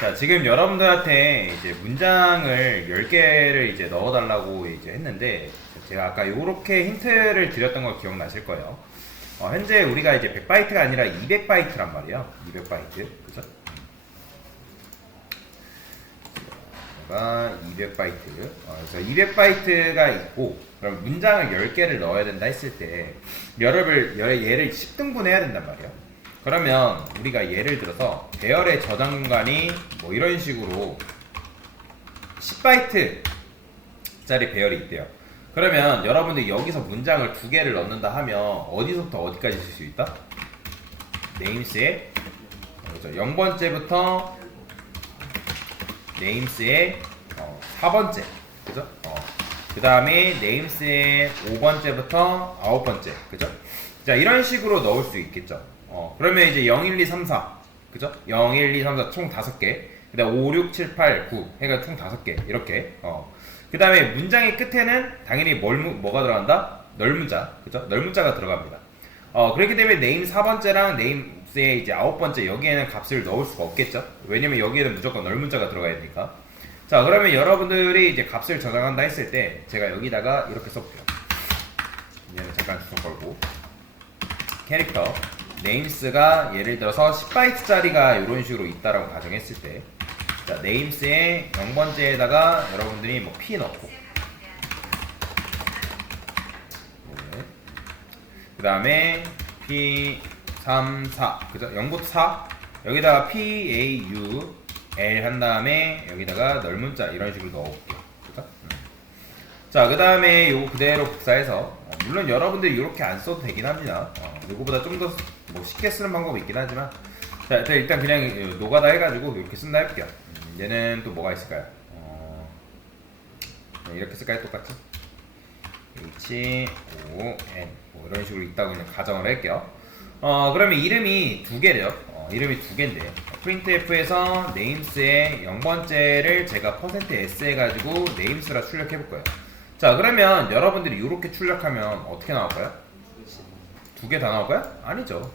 자, 지금 여러분들한테 이제 문장을 10개를 이제 넣어달라고 이제 했는데, 제가 아까 요렇게 힌트를 드렸던 거 기억나실 거예요. 현재 우리가 이제 100바이트가 아니라 200바이트란 말이에요. 200바이트. 그죠? 가 200바이트. 그래서 200바이트가 있고, 그럼 문장을 10개를 넣어야 된다 했을 때, 얘를 10등분 해야 된단 말이에요. 그러면 우리가 예를 들어서 배열의 저장 공간이 뭐 이런 식으로 10바이트 짜리 배열이 있대요. 그러면 여러분들 여기서 문장을 2개를 넣는다 하면 어디서부터 어디까지 쓸 수 있다? 네임스의 0번째부터 네임스의 4번째, 그죠? 그 다음에 네임스의 5번째부터 9번째, 그죠? 자, 이런 식으로 넣을 수 있겠죠. 그러면 이제 0, 1, 2, 3, 4, 그죠? 0, 1, 2, 3, 4 총 5개, 그 다음 5, 6, 7, 8, 9 해가 총 5개, 이렇게. 그 다음에 문장의 끝에는 당연히 뭐가 들어간다? 널문자, 그죠? 널문자가 들어갑니다. 그렇기 때문에 네임 4번째랑 네임스의 이제 9번째 여기에는 값을 넣을 수가 없겠죠? 왜냐면 여기에는 무조건 널문자가 들어가야 되니까. 자, 그러면 여러분들이 이제 값을 저장한다 했을 때 제가 여기다가 이렇게 써볼게요. 얘는 잠깐 주소 걸고 캐릭터 네임스가 예를 들어서 10바이트짜리가 이런 식으로 있다라고 가정했을 때, 자, 네임스의 0번째에다가 여러분들이 뭐 P 넣고, 네. 그 다음에 P 3, 4, 그죠? 0부터 4 여기다가 P, A, U, L 한 다음에 여기다가 널문자 이런 식으로 넣어볼게요. 그죠? 자, 그 다음에 요거 그대로 복사해서, 물론 여러분들이 이렇게 안 써도 되긴 합니다. 요거보다 좀 더 뭐 쉽게 쓰는 방법이 있긴 하지만, 자, 일단 그냥 노가다 해가지고 이렇게 쓴다 해볼게요. 얘는 또 뭐가 있을까요? 이렇게 쓸까요? 똑같이? H, O, N 뭐 이런 식으로 있다고 그냥 가정을 할게요. 그러면 이름이 2개래요. 이름이 2개인데 printf에서 names의 0번째를 제가 %s 해가지고 names라 출력해볼 거예요. 자, 그러면 여러분들이 이렇게 출력하면 어떻게 나올까요? 2개 다 나올까요? 아니죠.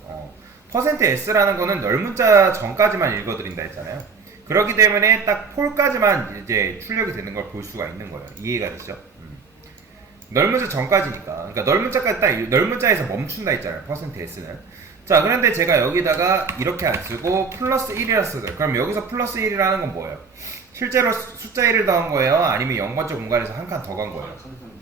%s라는 거는 널문자 전까지만 읽어드린다 했잖아요. 그렇기 때문에 딱 폴까지만 이제 출력이 되는 걸 볼 수가 있는 거예요. 이해가 되시죠? 널문자 전까지니까. 그러니까 널문자까지 딱 널문자에서 멈춘다 했잖아요. %s는. 자, 그런데 제가 여기다가 이렇게 안 쓰고 플러스 1이라 쓰거든요. 그럼 여기서 플러스 1이라는 건 뭐예요? 실제로 숫자 1을 더한 거예요? 아니면 0번째 공간에서 한 칸 더 간 거예요?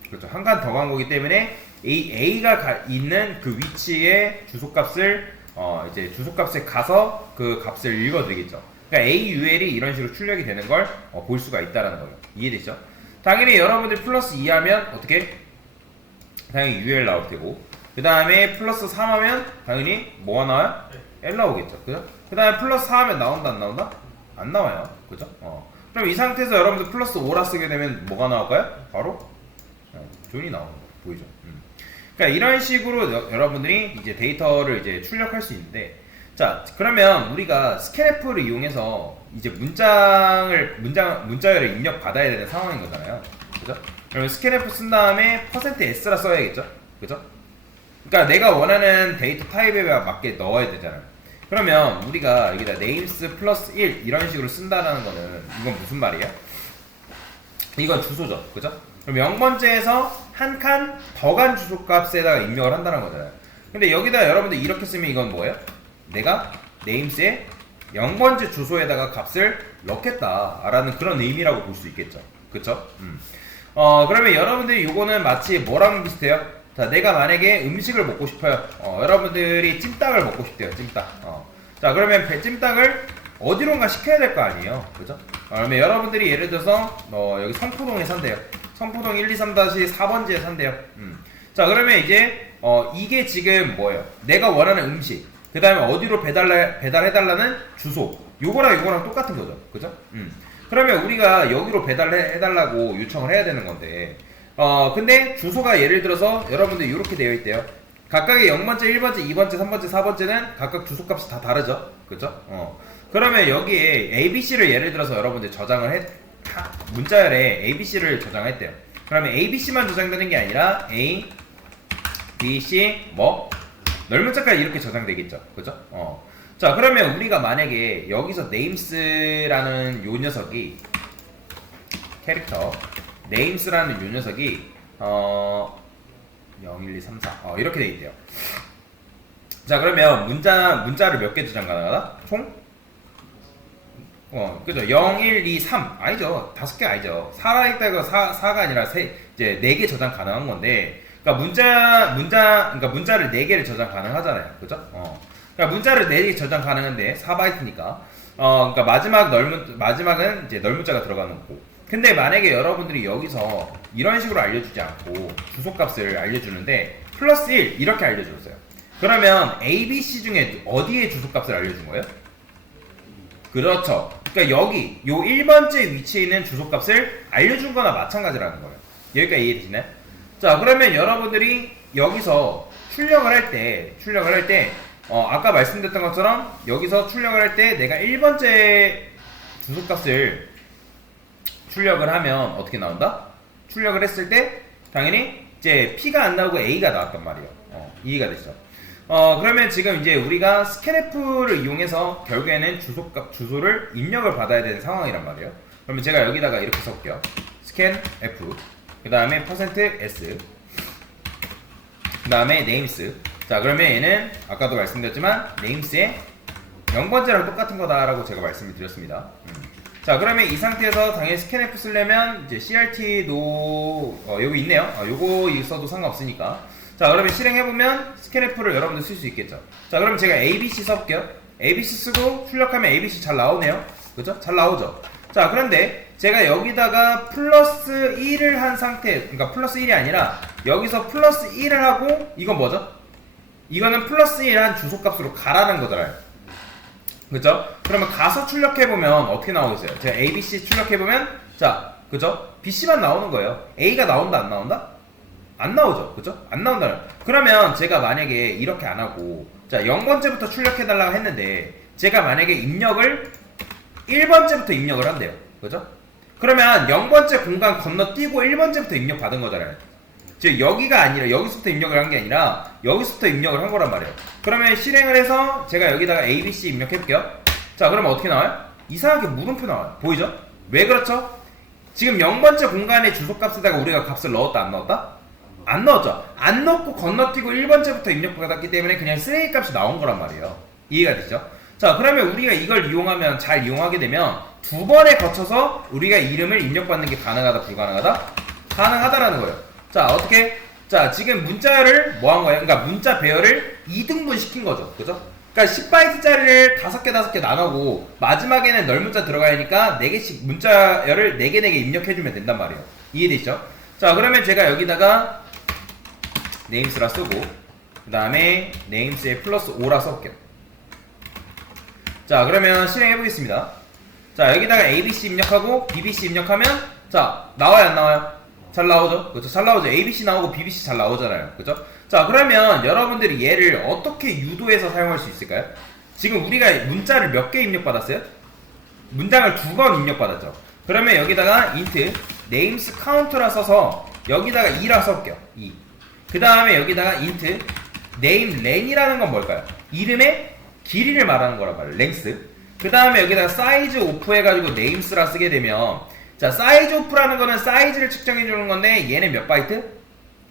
그렇죠. 한 칸 더 간 거기 때문에 A가 있는 그 위치에 주소값을 이제 주소값에 가서 그 값을 읽어드리겠죠. 그러니까 AUL이 이런 식으로 출력이 되는 걸 볼 수가 있다라는 거예요. 이해되시죠? 당연히 여러분들 플러스 2 하면 어떻게? 당연히 UL 나올 테고, 그 다음에 플러스 3 하면 당연히 뭐가 나와요? L 나오겠죠. 그죠? 그 다음에 플러스 4 하면 나온다 안 나온다? 안 나와요. 그죠? 그럼 이 상태에서 여러분들 플러스 5라 쓰게 되면 뭐가 나올까요? 바로 존이 나오는 거예요. 보이죠? 그러니까 이런 식으로 여러분들이 이제 데이터를 이제 출력할 수 있는데, 자, 그러면 우리가 스캔F를 이용해서 이제 문자열을 입력 받아야 되는 상황인 거잖아요. 그죠? 그러면 스캔F 쓴 다음에 %s라 써야겠죠? 그죠? 그러니까 내가 원하는 데이터 타입에 맞게 넣어야 되잖아요. 그러면 우리가 여기다 names 플러스 1 이런 식으로 쓴다라는 거는 이건 무슨 말이야? 이건 주소죠. 그죠? 그럼 0번째에서 한 칸 더 간 주소값에다가 입력을 한다는 거잖아요. 근데 여기다 여러분들 이렇게 쓰면 이건 뭐예요? 내가 names의 0번째 주소에다가 값을 넣겠다라는 그런 의미라고 볼 수 있겠죠. 그쵸? 그러면 여러분들이 요거는 마치 뭐랑 비슷해요? 자, 내가 만약에 음식을 먹고 싶어요. 여러분들이 찜닭을 먹고 싶대요. 찜닭. 자, 그러면 찜닭을 어디론가 시켜야 될 거 아니에요. 그죠? 그러면 여러분들이 예를 들어서 여기 성포동에 산대요. 성포동 1, 2, 3-4번지에 산대요. 자, 그러면 이제 이게 지금 뭐예요? 내가 원하는 음식, 그 다음에 어디로 배달해달라는 주소, 요거랑 똑같은 거죠. 그죠? 그러면 우리가 여기로 배달해달라고 요청을 해야 되는 건데, 근데 주소가 예를 들어서 여러분들 이렇게 되어 있대요. 각각의 0번째, 1번째, 2번째, 3번째, 4번째는 각각 주소값이 다 다르죠. 그죠? 그러면 여기에 ABC를 예를 들어서 여러분들 저장을 문자열에 ABC를 저장했대요. 그러면 ABC만 저장되는 게 아니라 A, B, C, 뭐 널문자까지 이렇게 저장되겠죠. 그죠? 자, 그러면 우리가 만약에 여기서 names라는 요 녀석이 캐릭터 names라는 요 녀석이 0, 1, 2, 3, 4 이렇게 돼 있대요. 자, 그러면 문자를 몇 개 저장 가능하다? 총? 그죠? 0, 1, 2, 3 아니죠. 5개 아니죠. 4라 있다가 4가 아니라 이제 4개 저장 가능한 건데, 그러니까 그러니까 문자를 4개를 저장 가능하잖아요. 그죠? 그러니까 문자를 4개 저장 가능한데 4바이트니까. 그러니까 마지막은 이제 널문자가 들어가는 거고. 근데 만약에 여러분들이 여기서 이런 식으로 알려주지 않고 주소값을 알려주는데 플러스 1 이렇게 알려줬어요. 그러면 ABC 중에 어디에 주소값을 알려준 거예요? 그렇죠. 그러니까 여기 요 1번째 위치에 있는 주소값을 알려준 거나 마찬가지라는 거예요. 여기까지 이해되시나요? 자, 그러면 여러분들이 여기서 출력을 할 때 아까 말씀드렸던 것처럼 여기서 출력을 할 때 내가 1번째 주소값을 출력을 하면 어떻게 나온다? 출력을 했을 때 당연히 이제 P가 안 나오고 A가 나왔단 말이에요. 이해가 되죠? 그러면 지금 이제 우리가 scanf를 이용해서 결국에는 주소를 입력을 받아야 되는 상황이란 말이에요. 그러면 제가 여기다가 이렇게 써볼게요. scanf 그 다음에 %s 그 다음에 names. 자, 그러면 얘는 아까도 말씀드렸지만 names의 0번째랑 똑같은 거다라고 제가 말씀을 드렸습니다. 자, 그러면 이 상태에서 당연히 scanf 쓰려면 이제 crt도 여기 있네요. 요거 써도 상관없으니까. 자, 그러면 실행해보면 scanf를 여러분들 쓸 수 있겠죠. 자, 그럼 제가 abc 써볼게요. abc 쓰고 출력하면 abc 잘 나오네요. 그죠? 잘 나오죠. 자, 그런데 제가 여기다가 플러스 1을 한 상태, 그러니까 플러스 1이 아니라 여기서 플러스 1을 하고, 이건 뭐죠? 이거는 플러스 1 한 주소값으로 가라는 거잖아요. 그죠? 그러면 가서 출력해보면 어떻게 나오겠어요? 제가 abc 출력해보면, 자, 그죠? bc만 나오는 거예요. a가 나온다, 안 나온다? 안 나오죠. 그죠? 안 나온다는. 그러면 제가 만약에 이렇게 안 하고, 자, 0번째부터 출력해달라고 했는데, 제가 만약에 입력을 1번째부터 입력을 한대요. 그죠? 그러면 0번째 공간 건너뛰고 1번째부터 입력 받은 거잖아요. 즉, 여기가 아니라, 여기서부터 입력을 한 게 아니라, 여기서부터 입력을 한 거란 말이에요. 그러면 실행을 해서 제가 여기다가 ABC 입력해볼게요. 자, 그러면 어떻게 나와요? 이상하게 물음표 나와요. 보이죠? 왜 그렇죠? 지금 0번째 공간의 주소값에다가 우리가 값을 넣었다, 안 넣었다? 안 넣었죠. 안 넣고 건너뛰고 1번째부터 입력받았기 때문에 그냥 쓰레기 값이 나온 거란 말이에요. 이해가 되죠? 자, 그러면 우리가 이걸 이용하면, 잘 이용하게 되면 두 번에 거쳐서 우리가 이름을 입력받는 게 가능하다, 불가능하다? 가능하다라는 거예요. 자, 어떻게? 자, 지금 문자를 뭐 한 거예요? 그러니까 문자 배열을 2등분 시킨 거죠. 그죠? 그러니까 10바이트짜리를 5개 나누고 마지막에는 널문자 들어가야 하니까 4개씩 문자열을 4개 입력해주면 된단 말이에요. 이해되시죠? 자, 그러면 제가 여기다가 names라 쓰고 그 다음에 names에 플러스 5라 써볼게요. 자, 그러면 실행해 보겠습니다. 자, 여기다가 abc 입력하고 bbc 입력하면 자, 나와요, 안 나와요? 잘 나오죠? 그렇죠? 잘 나오죠? abc 나오고 bbc 잘 나오잖아요. 그렇죠? 자, 그러면 여러분들이 얘를 어떻게 유도해서 사용할 수 있을까요? 지금 우리가 문자를 몇 개 입력받았어요? 문장을 2번 입력받았죠. 그러면 여기다가 int names count라 써서 여기다가 2라 써볼게요. 2. 그 다음에 여기다가 int name len이라는 건 뭘까요? 이름의 길이를 말하는 거란 말이에요. length. 그 다음에 여기다가 size of 해가지고 names라 쓰게 되면, 자, size of라는 거는 사이즈를 측정해 주는 건데 얘는 몇 바이트?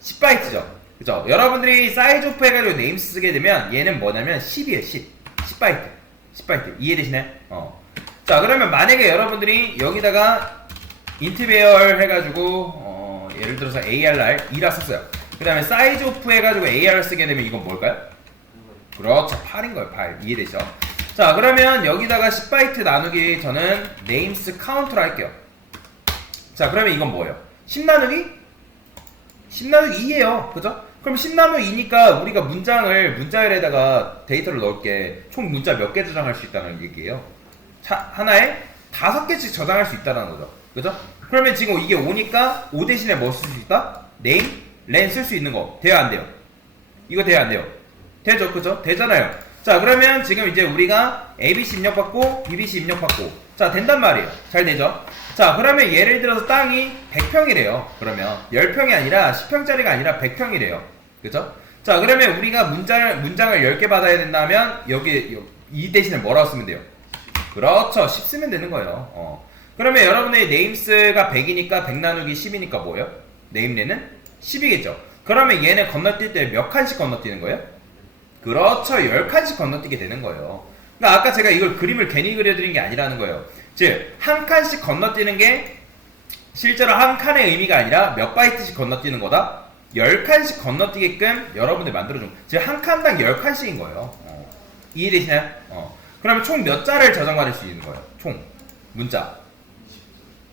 10바이트죠. 그죠? 여러분들이 size of 해가지고 names 쓰게 되면 얘는 뭐냐면 10이에요. 10바이트. 10바이트. 이해되시나요? 자, 그러면 만약에 여러분들이 여기다가 int 배열 해가지고 예를 들어서 ARR 2라 썼어요. 그 다음에 size of 해가지고 ARR 쓰게 되면 이건 뭘까요? 그렇죠. 8인 거예요. 8. 이해되죠? 자, 그러면 여기다가 10바이트 나누기 저는 names count로 할게요. 자, 그러면 이건 뭐예요? 10 나누기? 10 나누기 2예요. 그죠? 그럼 10 나누기 2니까 우리가 문자열에다가 데이터를 넣을게 총 문자 몇 개 저장할 수 있다는 얘기예요. 하나에 5개씩 저장할 수 있다는 거죠. 그죠? 그러면 지금 이게 5니까 5 대신에 뭐 쓸 수 있다? name, len 쓸 수 있는 거. 돼요, 안 돼요? 이거 돼요, 안 돼요? 되죠, 그죠? 되잖아요. 자, 그러면 지금 이제 우리가 ABC 입력받고 BBC 입력받고 자, 된단 말이에요. 잘 되죠? 자, 그러면 예를 들어서 땅이 100평이래요. 그러면 10평이 아니라 10평짜리가 아니라 100평이래요. 그죠? 자, 그러면 우리가 문장을 10개 받아야 된다면 여기 이 대신에 뭐라고 쓰면 돼요? 그렇죠. 10 쓰면 되는 거예요. 그러면 여러분의 네임스가 100이니까 100 나누기 10이니까 뭐예요? 네임랜은 10이겠죠. 그러면 얘네 건너뛸 때 몇 칸씩 건너뛰는 거예요? 그렇죠. 10칸씩 건너뛰게 되는 거예요. 그러니까 아까 제가 이걸 그림을 괜히 그려드린 게 아니라는 거예요. 즉, 한 칸씩 건너뛰는 게 실제로 한 칸의 의미가 아니라 몇 바이트씩 건너뛰는 거다? 10칸씩 건너뛰게끔 여러분들 만들어준, 즉 한 칸당 10칸씩인 거예요. 이해되시나요? 그러면 총 몇 자를 저장받을 수 있는 거예요? 총 문자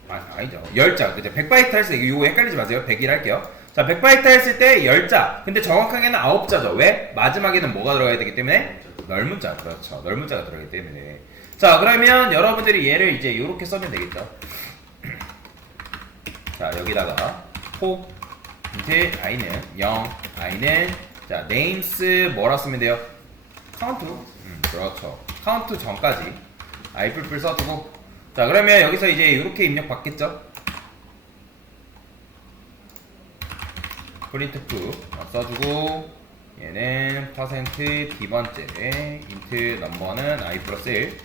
아니죠. 10자. 그죠? 100바이트 했을 때 이거 헷갈리지 마세요. 100일 할게요. 자, 100바이트 했을 때 10자. 근데 정확하게는 9자죠. 왜? 마지막에는 뭐가 들어가야 되기 때문에? 넓은 자. 그렇죠. 넓은 자가 들어가기 때문에. 자, 그러면 여러분들이 얘를 이제 이렇게 써면 되겠죠. 자, 여기다가 포 인트 i는 0, i는 자, names 뭐라 쓰면 돼요? 카운트. 그렇죠. 카운트 전까지 i 뿔뿔 써주고, 자, 그러면 여기서 이제 이렇게 입력 받겠죠? printf 써주고, 얘는 %b번째 int 넘버는 i 플러스 1.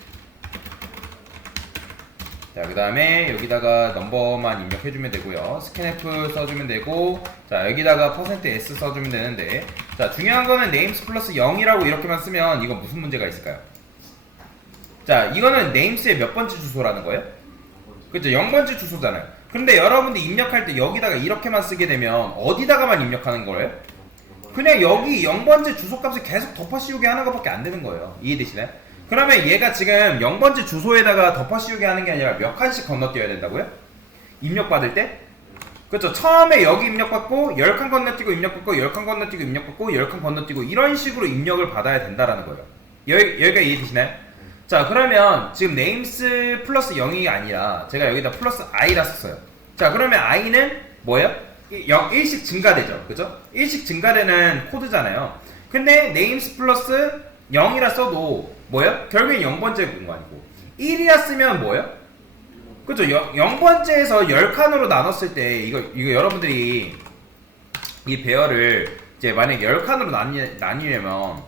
자, 그 다음에 여기다가 넘버만 입력해주면 되고요. scanf 써주면 되고, 자, 여기다가 %s 써주면 되는데, 자, 중요한 거는 names 플러스 0이라고 이렇게만 쓰면 이건 무슨 문제가 있을까요? 자, 이거는 names의 몇 번째 주소라는 거예요? 그렇죠? 0번째 주소잖아요. 근데 여러분들 입력할 때 여기다가 이렇게만 쓰게 되면 어디다가만 입력하는 거예요? 그냥 여기 0번째 주소값을 계속 덮어 씌우게 하는 것밖에 안 되는 거예요. 이해되시나요? 그러면 얘가 지금 0번째 주소에다가 덮어 씌우게 하는 게 아니라 몇 칸씩 건너뛰어야 된다고요? 입력받을 때? 그렇죠. 처음에 여기 입력받고 10칸 건너뛰고 입력받고 10칸 건너뛰고 입력받고 10칸 건너뛰고 이런 식으로 입력을 받아야 된다라는 거예요. 여기가 이해되시나요? 자, 그러면 지금 names 플러스 0이 아니라 제가 여기다 플러스 i라 썼어요. 자, 그러면 i는 뭐예요? 1씩 증가되죠. 그죠? 1씩 증가되는 코드잖아요. 근데 names 플러스 0이라 써도 뭐예요? 결국엔 0번째 공간이고 1이라 쓰면 뭐예요? 그죠? 0번째에서 10칸으로 나눴을 때 이거 여러분들이 이 배열을 이제 만약에 10칸으로 나뉘려면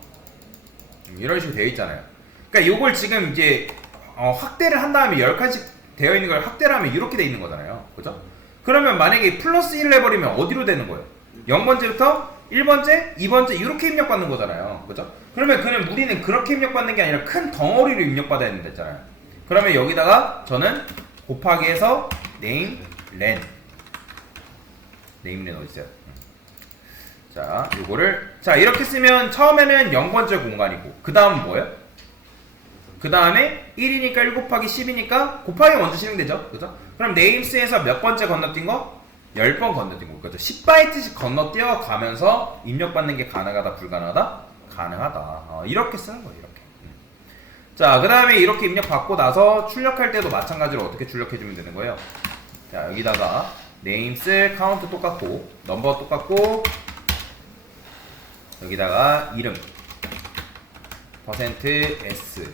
이런 식으로 되어 있잖아요. 그러니까 요걸 지금 이제 확대를 한 다음에 10칸씩 되어 있는 걸 확대를 하면 이렇게 되어 있는 거잖아요. 그죠? 그러면 만약에 플러스 1을 해버리면 어디로 되는 거예요? 0번째부터 1번째, 2번째 이렇게 입력받는 거잖아요. 그죠? 그러면 우리는 그렇게 입력받는 게 아니라 큰 덩어리로 입력받아야 된다 했잖아요. 그러면 여기다가 저는 곱하기 해서 name len 어딨어요? 자, 요거를 자 이렇게 쓰면 처음에는 0번째 공간이고 그 다음 뭐예요? 그 다음에 1이니까 1 곱하기 10이니까 곱하기 먼저 실행되죠. 그죠? 그럼 names에서 몇 번째 건너뛴 거? 10번 건너뛴 거. 그죠? 10바이트씩 건너뛰어 가면서 입력받는 게 가능하다, 불가능하다? 가능하다. 이렇게 쓰는 거예요. 이렇게. 자, 그 다음에 이렇게 입력받고 나서 출력할 때도 마찬가지로 어떻게 출력해주면 되는 거예요? 자, 여기다가 names, count 똑같고 number 똑같고 여기다가 이름 %s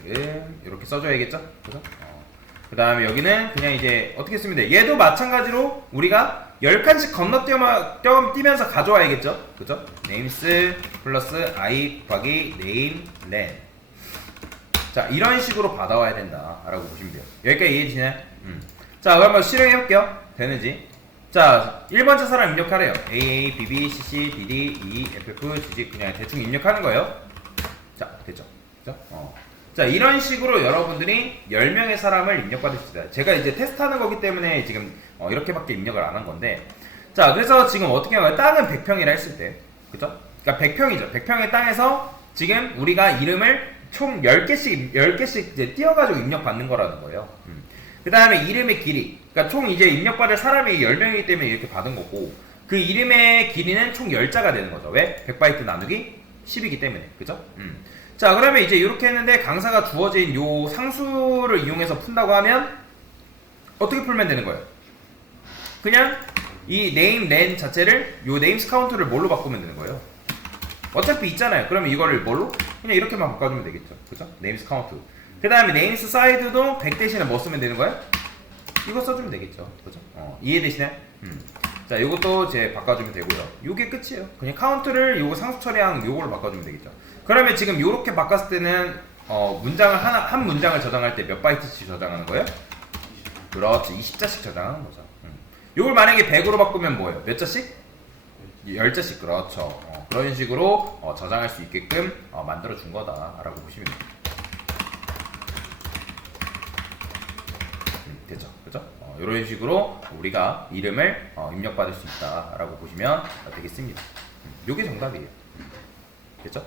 이렇게 써줘야겠죠? 그죠? 그 다음에 여기는 그냥 이제 어떻게 쓰면 돼? 얘도 마찬가지로 우리가 10칸씩 건너뛰면서 가져와야겠죠? 그죠? names 플러스 i 곱하기 name len 자, 이런 식으로 받아와야 된다 라고 보시면 돼요. 여기까지 이해되시나요? 자, 그럼 한번 실행해볼게요. 되는지. 자, 1번째 사람 입력하래요. AA, BB, CC, BD, E, FF, GG 그냥 대충 입력하는 거예요. 자, 됐죠? 그죠? 자, 이런 식으로 여러분들이 10명의 사람을 입력받을 수 있어요. 제가 이제 테스트하는 거기 때문에 지금 이렇게밖에 입력을 안 한 건데, 자, 그래서 지금 어떻게 하면 땅은 100평이라 했을 때, 그죠? 그러니까 100평이죠. 100평의 땅에서 지금 우리가 이름을 총 10개씩 이제 띄어가지고 입력받는 거라는 거예요. 그 다음에 이름의 길이, 그러니까 총 이제 입력받을 사람이 10명이기 때문에 이렇게 받은 거고, 그 이름의 길이는 총 10자가 되는 거죠. 왜? 100바이트 나누기 10이기 때문에, 그죠? 자, 그러면 이제 이렇게 했는데 강사가 주어진 요 상수를 이용해서 푼다고 하면 어떻게 풀면 되는 거예요? 그냥 이 name len 자체를 요 names count를 뭘로 바꾸면 되는 거예요? 어차피 있잖아요. 그러면 이거를 뭘로? 그냥 이렇게만 바꿔주면 되겠죠. 그죠? names count. 그 다음에 names side도 100 대신에 뭐 쓰면 되는 거예요? 이거 써주면 되겠죠. 그죠? 이해되시나요? 자, 요것도 이제 바꿔주면 되고요. 요게 끝이에요. 그냥 카운트를 요거 상수 처리한 요걸로 바꿔주면 되겠죠. 그러면 지금 요렇게 바꿨을 때는 문장을 한 문장을 저장할 때 몇 바이트씩 저장하는 거예요? 그렇지, 20자씩 저장하는 거죠. 요걸 만약에 100으로 바꾸면 뭐예요? 몇 자씩? 10자씩. 그렇죠. 그런 식으로 저장할 수 있게끔 만들어 준 거다라고 보시면 돼요. 됐죠? 그죠? 이런 식으로 우리가 이름을 입력받을 수 있다라고 보시면 되겠습니다. 요게 정답이에요. 됐죠?